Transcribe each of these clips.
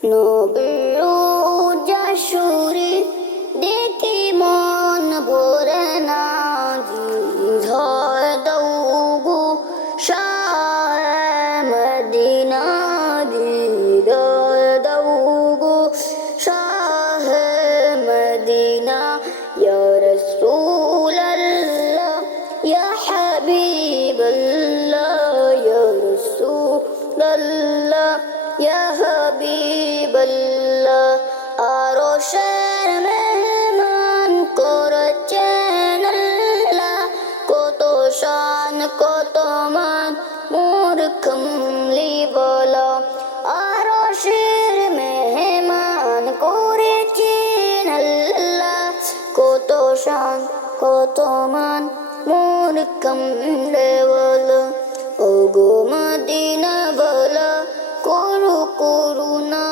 নবীর রোজা শরীফ দেখে মন ভরে না, হৃদয় দৌগো শাহে মদিনা, হৃদয় দৌগো শাহে মদিনা। ইয়া রাসূলাল্লাহ ইয়া হাবিবাল্লাহ, ইয়া রাসূলাল্লাহ ইয়া হাবিবাল্লাহ। আরশের মেহমান করেছেন আল্লাহ, কত শান কত মান মোর কামলি বলা। আরশের মেহমান করেছেন আল্লাহ, কত শান কত মান মোর কামলি বলা। ওগো মদিনা বলা করু করুণা,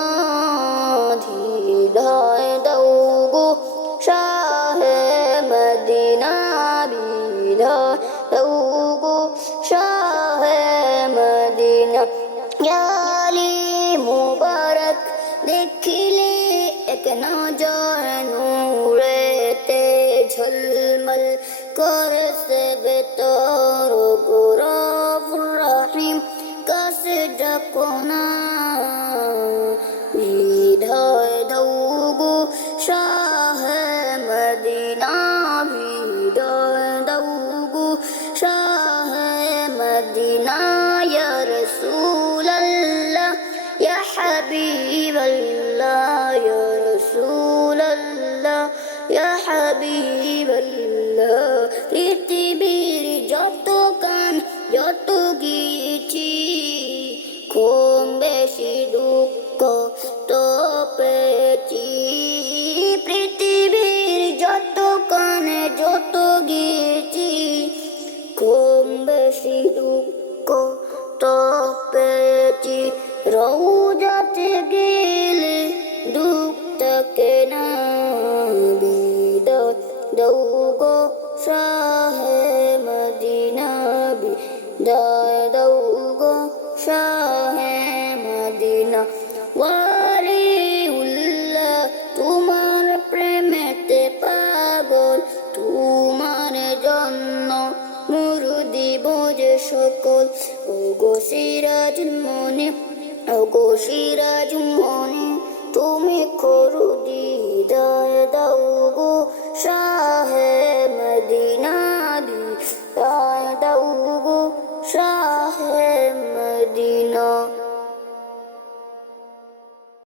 হৃদয় দৌগো শাহে মদিনা, হৃদয় দৌগো শাহে মদিনা। ইয়া আলী মুবারক দেখিলে এক নজর নূরেতে ঝলমল করছে বেতর, গৌরব রহিম কাছে ডাকো না, হৃদয় দৌগো শাহে মদিনা, হৃদয় দৌগো শাহে মদিনা। ইয়া রাসূলাল্লাহ ইয়া হাবিবাল্লাহ, ইয়া রাসূলাল্লাহ ইয়া হাবিবাল্লাহ। পৃথিবীর যত গান যত গিয়েছি, কম বেশি দুঃখ তো পেয়েছি। পৃথিবীর যত গানে যত গিয়েছি, কম বেশি দুঃখ তো পেয়েছি। রওজাতে গেলে দুঃখ থাকে না, হৃদয় দৌগো শাহে মদিনা, হৃদয় দৌগো শাহে মদিনা। ওয়ালিউল্লাহ তোমার প্রেমেতে পাগল, তোমার জন্য মরু দিব যে সকল। ওগো সিরাজুল মুনির, ওগো সিরাজুল